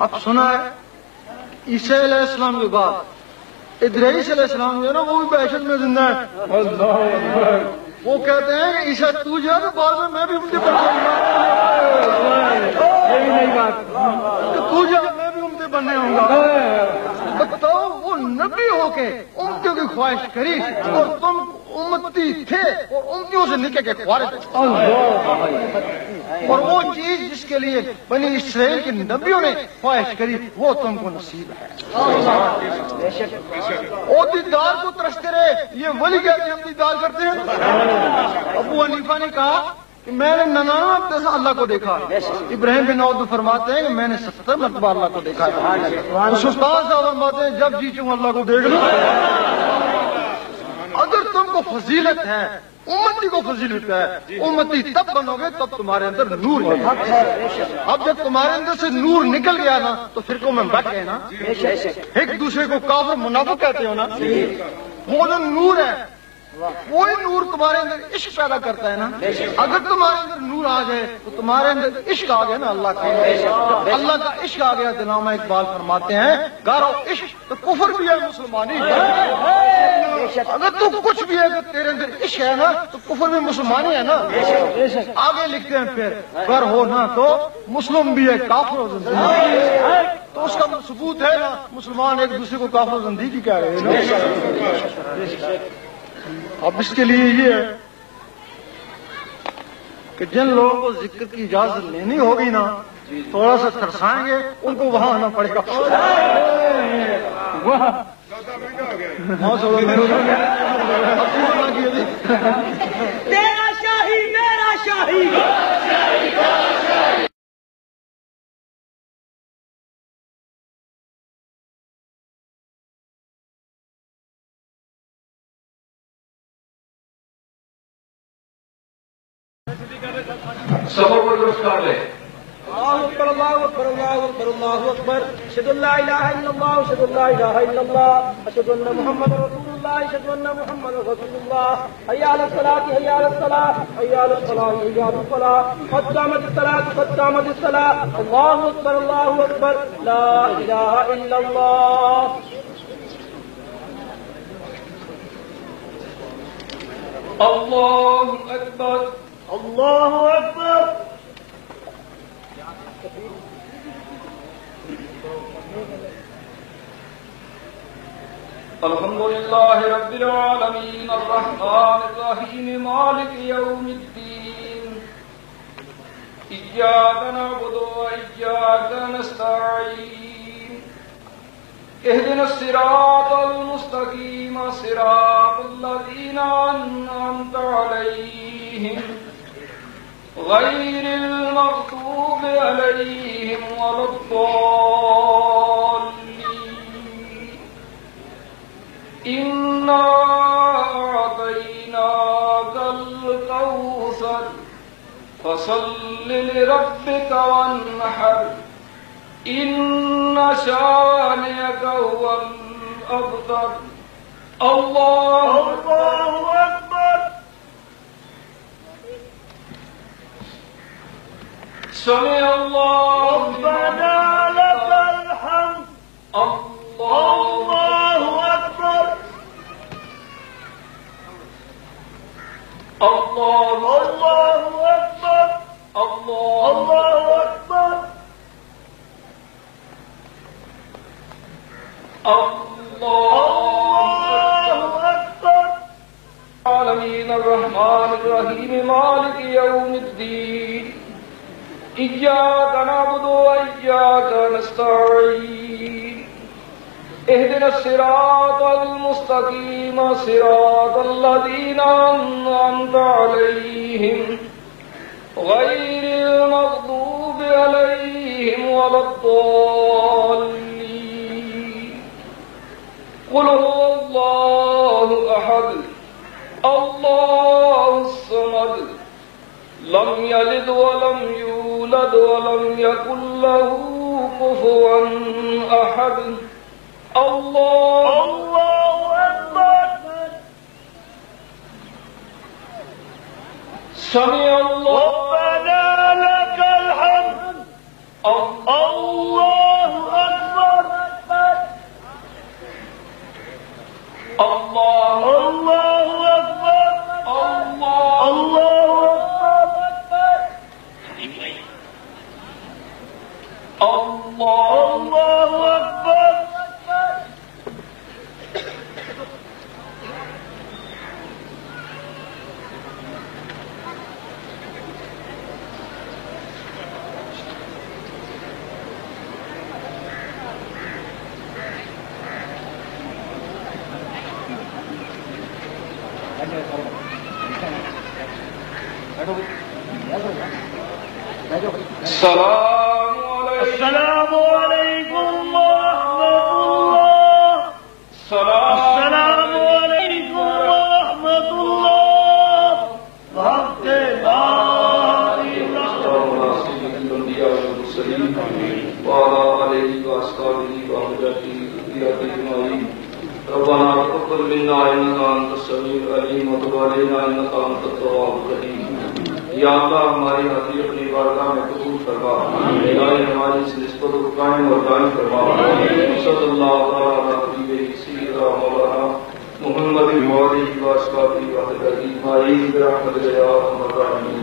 اب سنا ہے عیسیٰ علیہ السلام کے بعد ادریس علیہ السلام جو ہے نا وہ بھی بحشت میں زندہ ہے. وہ کہتے ہیں کہ عیسیٰ تو جو ہے نا بعد میں بھی امتی بن جاؤں گا. تو جو میں بھی امتی بننے ہوں گا. تو وہ نبی ہو کے امتیوں کی خواہش کری اور تم امتی تھے اور امتیوں سے نکل کے خوارج. اور وہ چیز جس کے لیے بنی اسرائیل کے نبیوں نے خواہش کری وہ تم کو نصیب ہے. وہ دیدار کو ترستے رہے. یہ ولی کہتے ہیں ہم دیدار کرتے ہیں. ابو حنیفہ نے کہا کہ میں نے 99 اللہ کو دیکھا. ابراہیم بن عوف فرماتے ہیں کہ میں نے 70 مرتبہ اللہ کو دیکھا. اس استاد صاحب فرماتے ہیں جب جی چوں اللہ کو دیکھ لو. اگر تم کو فضیلت ہے امتی کو فضیلت ہے امتی تب بنو گے تب تمہارے اندر نور نکلے. اب جب تمہارے اندر سے نور نکل گیا نا تو فرقوں میں بٹ گئے نا. ایک دوسرے کو کافر منافق کہتے ہو نا. وہ جو نور ہے وہی نور تمہارے اندر عشق پیدا کرتا ہے نا. اگر تمہارے اندر نور آ جائے تو تمہارے اندر عشق آ گیا نا اللہ کا. اللہ کا عشق آ گیا. علامہ اقبال فرماتے ہیں گارو عشق تو کفر بھی ہے مسلمانی. اگر تو کچھ بھی ہے اگر تیرے اندر عشق ہے نا تو کفر بھی مسلمانی ہے نا. آگے لکھتے ہیں پھر گر ہو نا تو مسلم بھی ہے کافر و زندگی. تو اس کا ثبوت ہے نا مسلمان ایک دوسرے کو کافر و زندگی کہہ رہے ہیں. اب اس کے لیے یہ ہے کہ جن لوگوں کو ذکر کی اجازت لینی ہوگی نا تھوڑا سا ترسائیں گے ان کو وہاں آنا پڑے گا. تیرا شاہی میرا شاہی. سبوں کو درست کر لے. اللہ اکبر اللہ اکبر اللہ اکبر اللہ اکبر. اشہد ان لا الہ الا اللہ اشہد ان لا الہ الا اللہ اشہد ان محمد رسول اللہ اشہد ان محمد رسول اللہ. حی علی الصلاۃ حی علی الصلاۃ حی علی الصلاۃ حی علی الفلاح. قد قامت الصلاۃ قد قامت الصلاۃ. اللہ اکبر اللہ اکبر لا الہ الا اللہ. اللہ اکبر اللہ اکبر. الحمد للہ رب العالمین الرحمن الرحیم مالک یوم الدین. ایاک نعبد و ایاک نستعین. اهدنا الصراط المستقیم صراط الذین انعمت علیہم غیر المغضوب علیہم ولا الضالین. انا اعطیناک الکوثر فصل لربک وانحر ان شانئک هو الابتر. اللہ اکبر. سمع اللہ ربنا لك الحمد. اللہ اکبر. اللہ اکبر. اللہ اکبر. اللہ اکبر. العالمین الرحمن الرحیم مالک یوم الدین. ایاک نعبد و ایاک نستعین. اهدنا الصراط المستقیم صراط الذین انعمت علیہم غیر المغضوب علیہم ولا الضالین. قل هو اللہ احد اللہ الصمد لم یلد ولم یولد ولم یکن له کفوا احد. اللہ اکبر. سمع اللہ ربنا لك الحمد. الله أكبر الله أكبر الله أكبر الله أكبر السلام عليكم ورحمة الله. السلام عليكم ورحمة الله. وقت وعلى آله وأصحابه وأهله أجمعين. ربنا تقبل منا إنك أنت السميع العليم وتب علينا إنك أنت التواب الرحيم. یا اللہ ہماری حاضری اپنی بارگاہ میں قبول فرما. الہی ہماری اس نسبت کو قائم اور دائم فرما. صلی اللہ علیہ حبیبہ سیدنا مولانا محمد وعلیہ وصحبہ وسلم اجمعین برحمتک یا ارحم الراحمین.